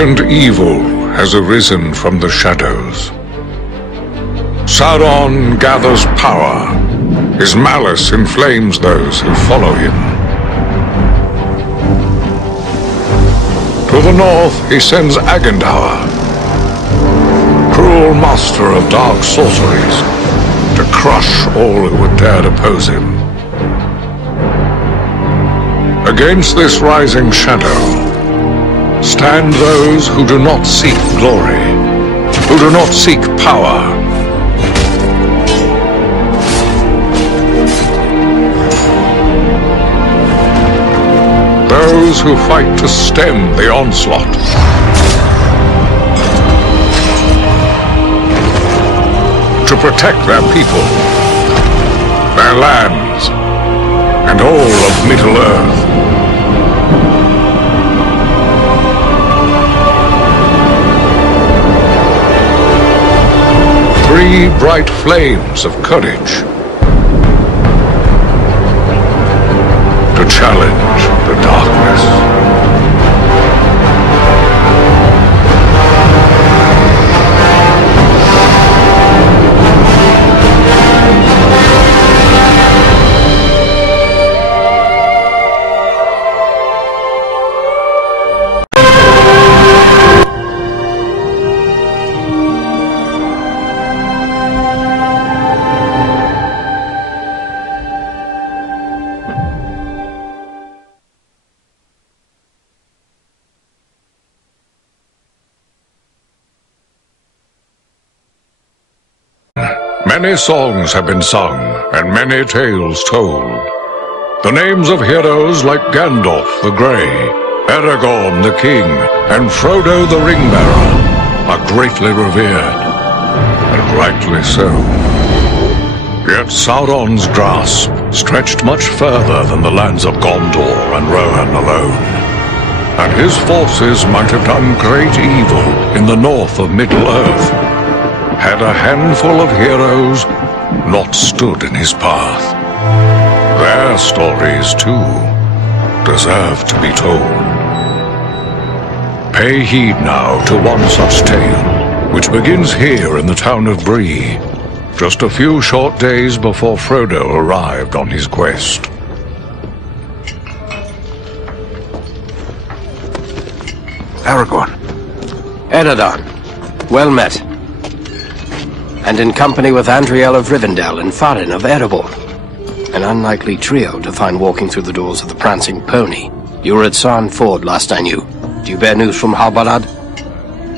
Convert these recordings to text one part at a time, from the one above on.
ancient evil has arisen from the shadows. Sauron gathers power. His malice inflames those who follow him. To the north, he sends Agandaur, cruel master of dark sorceries, to crush all who would dare oppose him. Against this rising shadow stand those who do not seek glory, who do not seek power. Those who fight to stem the onslaught. To protect their people, their lands, and all of Middle-earth. Three bright flames of courage to challenge the darkness. Many songs have been sung, and many tales told. The names of heroes like Gandalf the Grey, Aragorn the King, and Frodo the Ringbearer are greatly revered, and rightly so. Yet Sauron's grasp stretched much further than the lands of Gondor and Rohan alone, and his forces might have done great evil in the north of Middle-earth, had a handful of heroes not stood in his path. Their stories, too, deserve to be told. Pay heed now to one such tale, which begins here in the town of Bree, just a few short days before Frodo arrived on his quest. Aragorn. Eredon, well met. And in company with Andriel of Rivendell and Farin of Erebor. An unlikely trio to find walking through the doors of the Prancing Pony. You were at Sarn Ford last I knew. Do you bear news from Halbarad?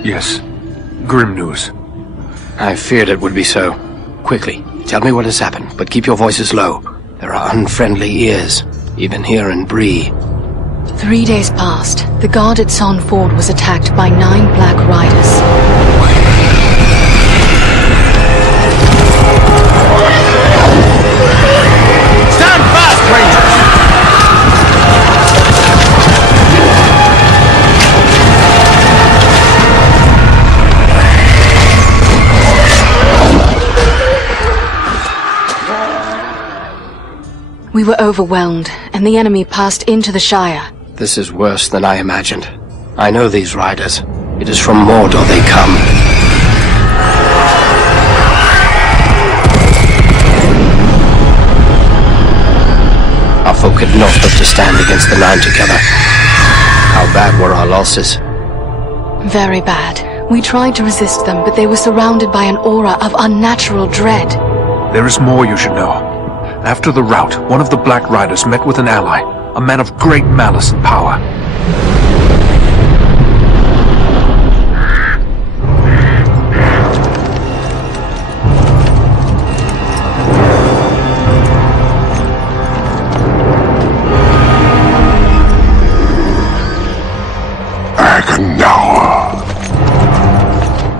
Yes. Grim news. I feared it would be so. Quickly, tell me what has happened, but keep your voices low. There are unfriendly ears, even here in Bree. 3 days passed. The guard at Sarn Ford was attacked by 9 Black Riders. Stand fast, Rangers! We were overwhelmed, and the enemy passed into the Shire. This is worse than I imagined. I know these riders. It is from Mordor they come. Our folk had not looked to stand against the 9 together. How bad were our losses? Very bad. We tried to resist them, but they were surrounded by an aura of unnatural dread. There is more you should know. After the rout, one of the Black Riders met with an ally, a man of great malice and power.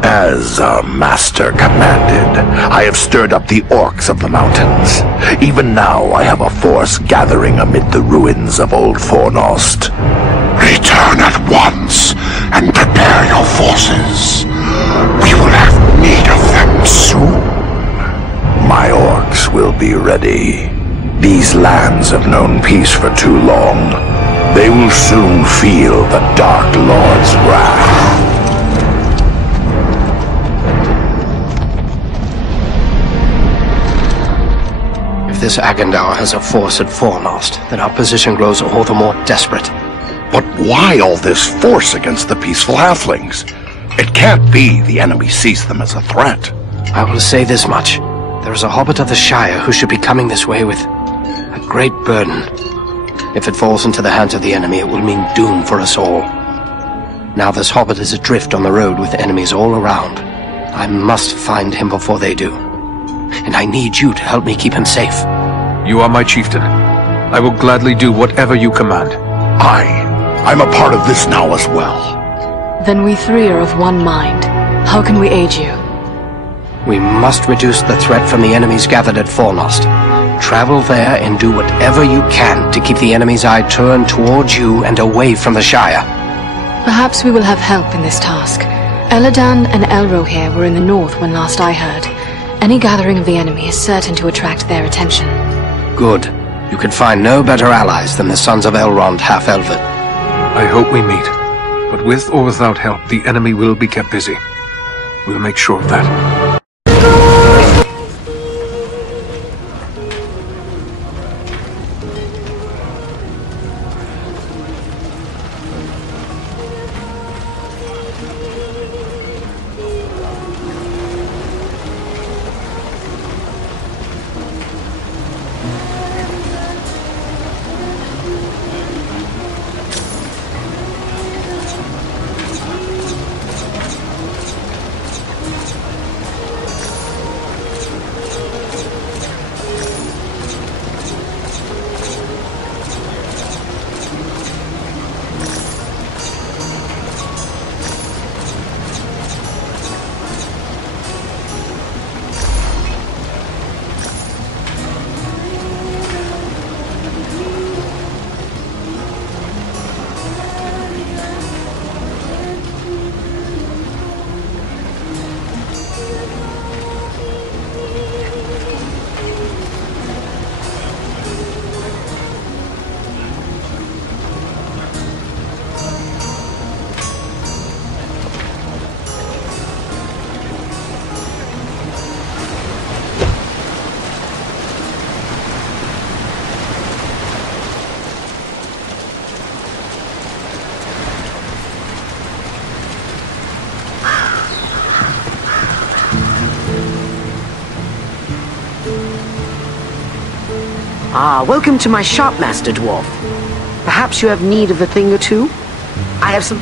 As our master commanded, I have stirred up the orcs of the mountains. Even now I have a force gathering amid the ruins of Old Fornost. Return at once and prepare your forces. We will have need of them soon. My orcs will be ready. These lands have known peace for too long. They will soon feel the Dark Lord's wrath. this Agandar has a force at Fornost, then our position grows all the more desperate. But why all this force against the peaceful halflings? It can't be the enemy sees them as a threat. I will say this much. There is a hobbit of the Shire who should be coming this way with a great burden. If it falls into the hands of the enemy, it will mean doom for us all. Now this hobbit is adrift on the road with enemies all around. I must find him before they do. And I need you to help me keep him safe. You are my chieftain. I will gladly do whatever you command. I'm a part of this now as well. Then we three are of one mind. How can we aid you? We must reduce the threat from the enemies gathered at Fornost. Travel there and do whatever you can to keep the enemy's eye turned towards you and away from the Shire. Perhaps we will have help in this task. Eladan and Elro here were in the north when last I heard. Any gathering of the enemy is certain to attract their attention. Good. You could find no better allies than the sons of Elrond half-elven. I hope we meet. But with or without help, the enemy will be kept busy. We'll make sure of that. Welcome to my shop, Master Dwarf. Perhaps you have need of a thing or two? I have some...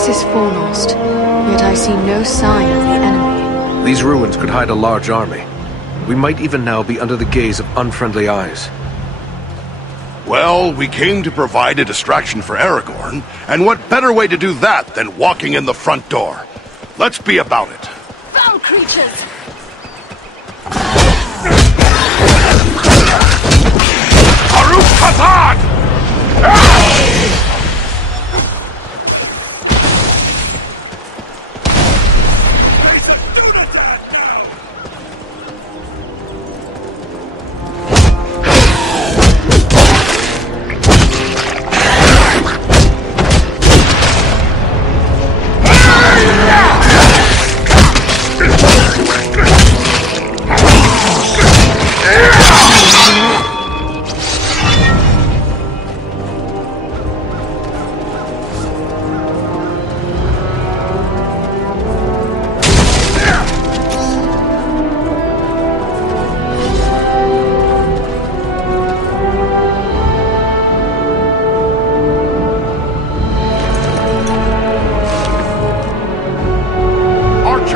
place is foremost, yet I see no sign of the enemy. These ruins could hide a large army. We might even now be under the gaze of unfriendly eyes. Well, we came to provide a distraction for Aragorn, and what better way to do that than walking in the front door? Let's be about it. Foul creatures! Aruk Khathad!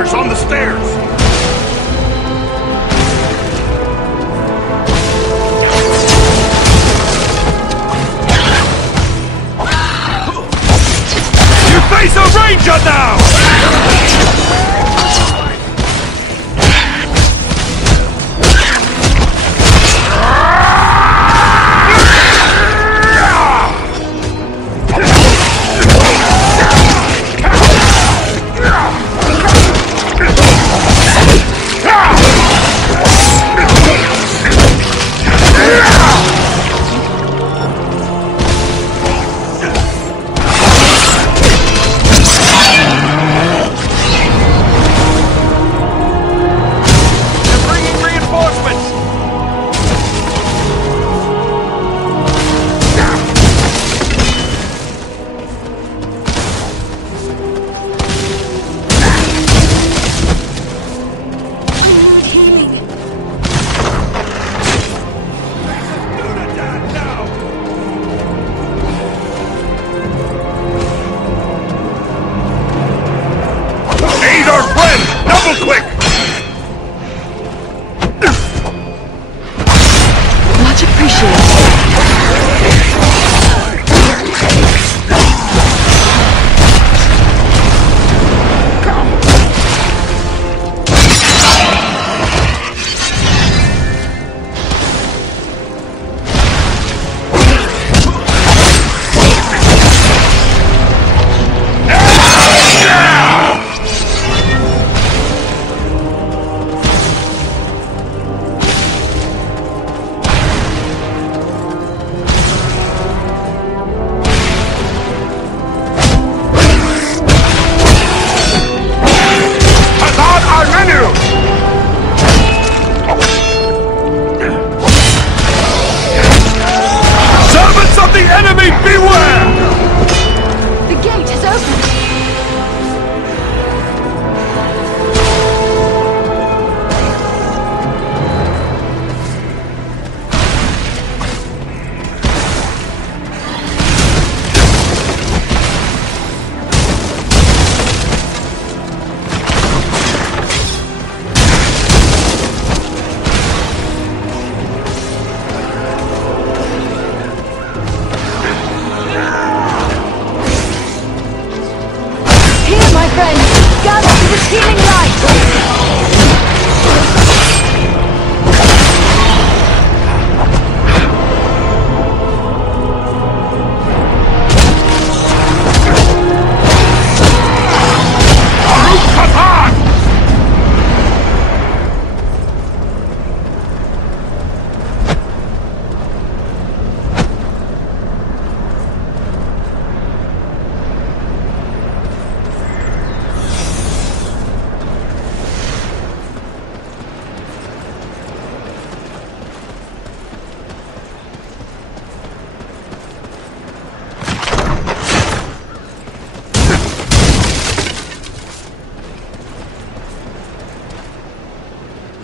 On the stairs! You face a ranger now!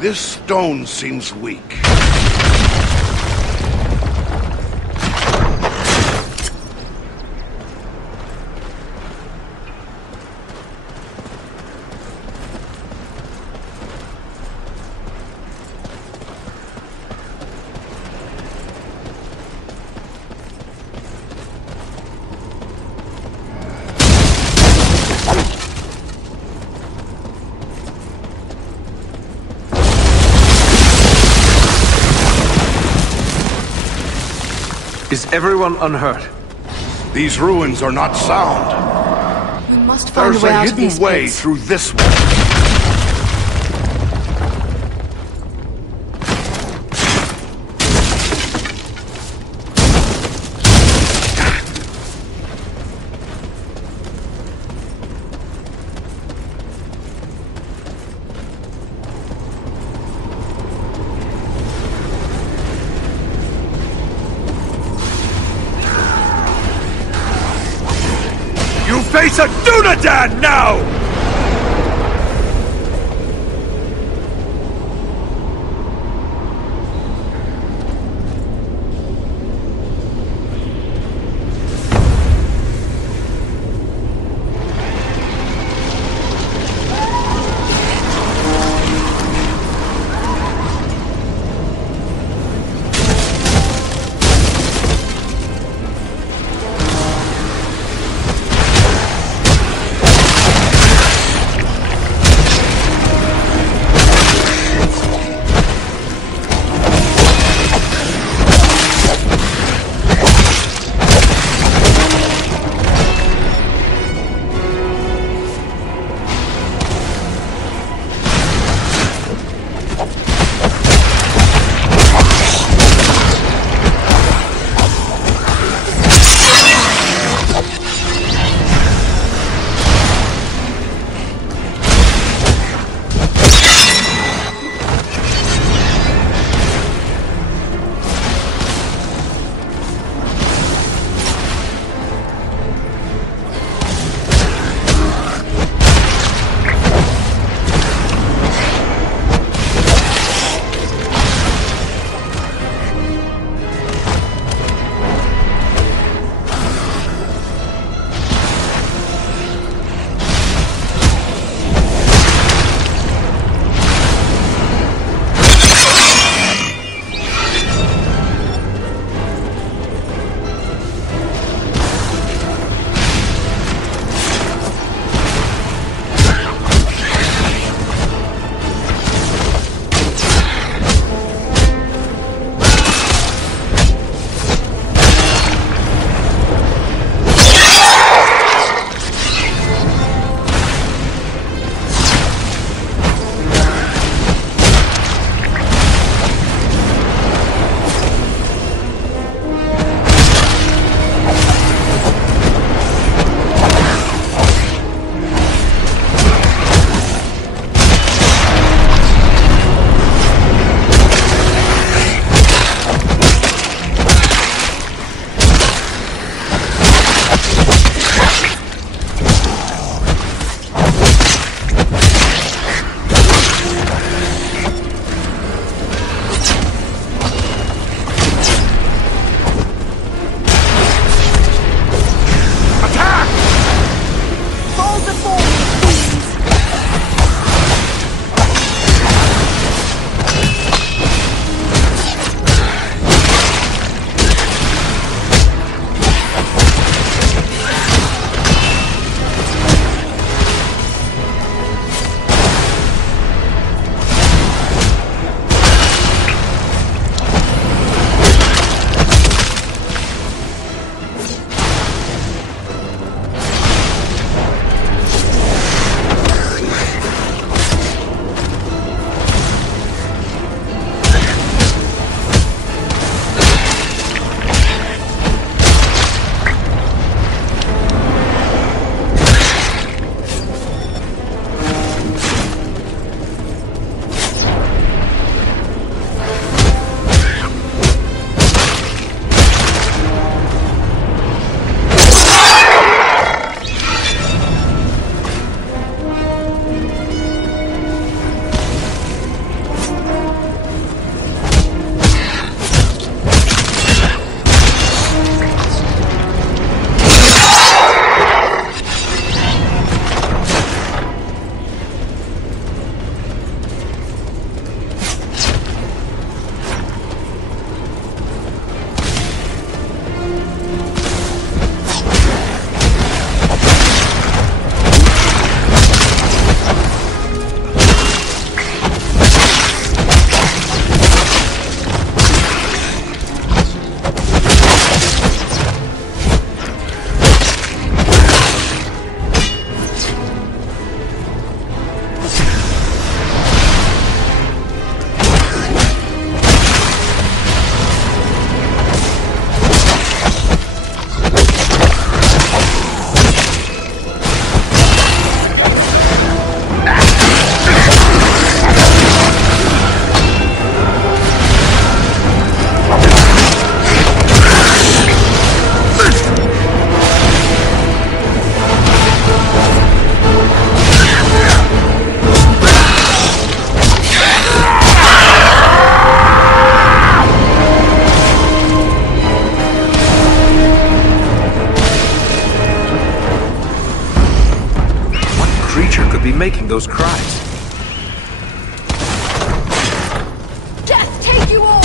This stone seems weak. Is everyone unhurt? These ruins are not sound. We must find There's a way a out of hidden these way pits. through this one. You face a Dunedain now! making those cries? Death take you all!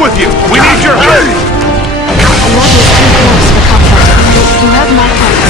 with you! We need your help! And that was too close for comfort. You have my thanks.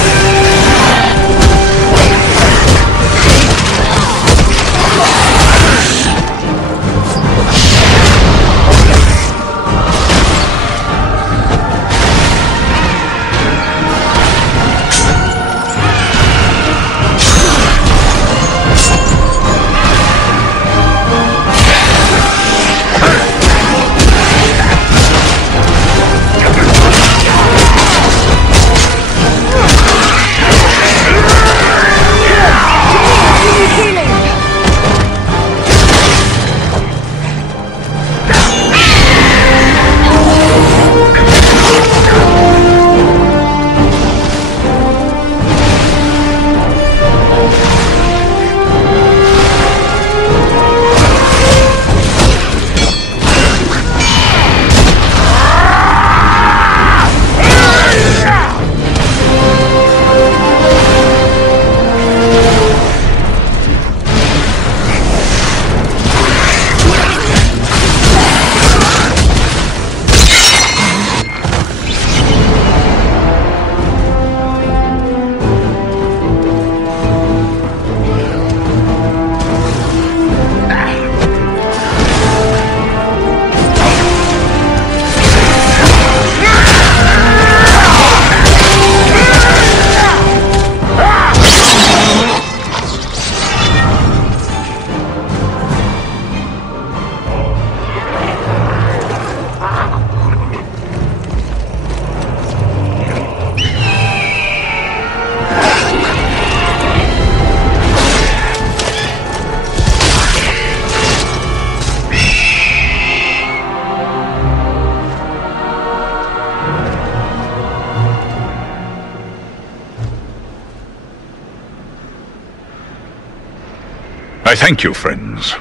I thank you, friends.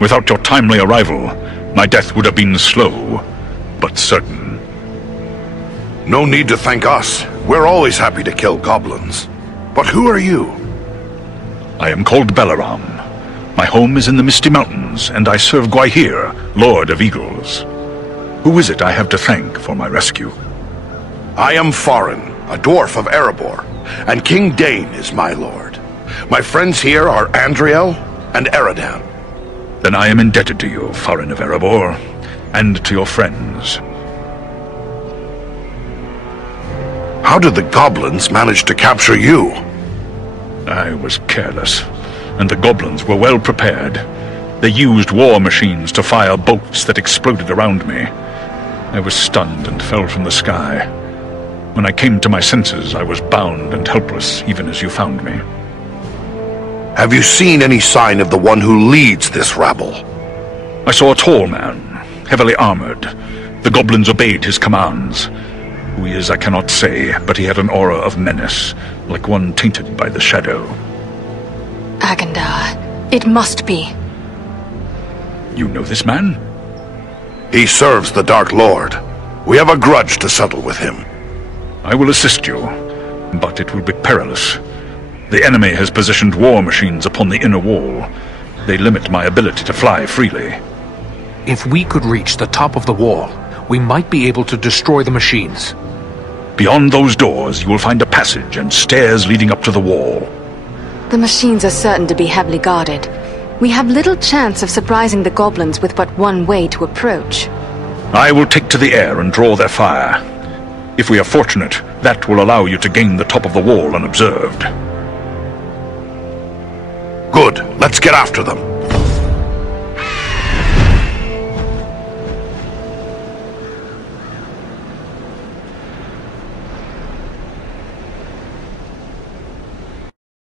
Without your timely arrival, my death would have been slow, but certain. No need to thank us. We're always happy to kill goblins. But who are you? I am called Balaram. My home is in the Misty Mountains, and I serve Gwaihir, Lord of Eagles. Who is it I have to thank for my rescue? I am Farin, a dwarf of Erebor, and King Dane is my lord. My friends here are Andriel and Eridan. Then I am indebted to you, Farin of Erebor, and to your friends. How did the goblins manage to capture you? I was careless, and the goblins were well prepared. They used war machines to fire bolts that exploded around me. I was stunned and fell from the sky. When I came to my senses, I was bound and helpless, even as you found me. Have you seen any sign of the one who leads this rabble? I saw a tall man, heavily armored. The goblins obeyed his commands. Who he is, I cannot say, but he had an aura of menace, like one tainted by the shadow. Agandar. It must be. You know this man? He serves the Dark Lord. We have a grudge to settle with him. I will assist you, but it will be perilous. The enemy has positioned war machines upon the inner wall. They limit my ability to fly freely. If we could reach the top of the wall, we might be able to destroy the machines. Beyond those doors, you will find a passage and stairs leading up to the wall. The machines are certain to be heavily guarded. We have little chance of surprising the goblins with but one way to approach. I will take to the air and draw their fire. If we are fortunate, that will allow you to gain the top of the wall unobserved. Good. Let's get after them.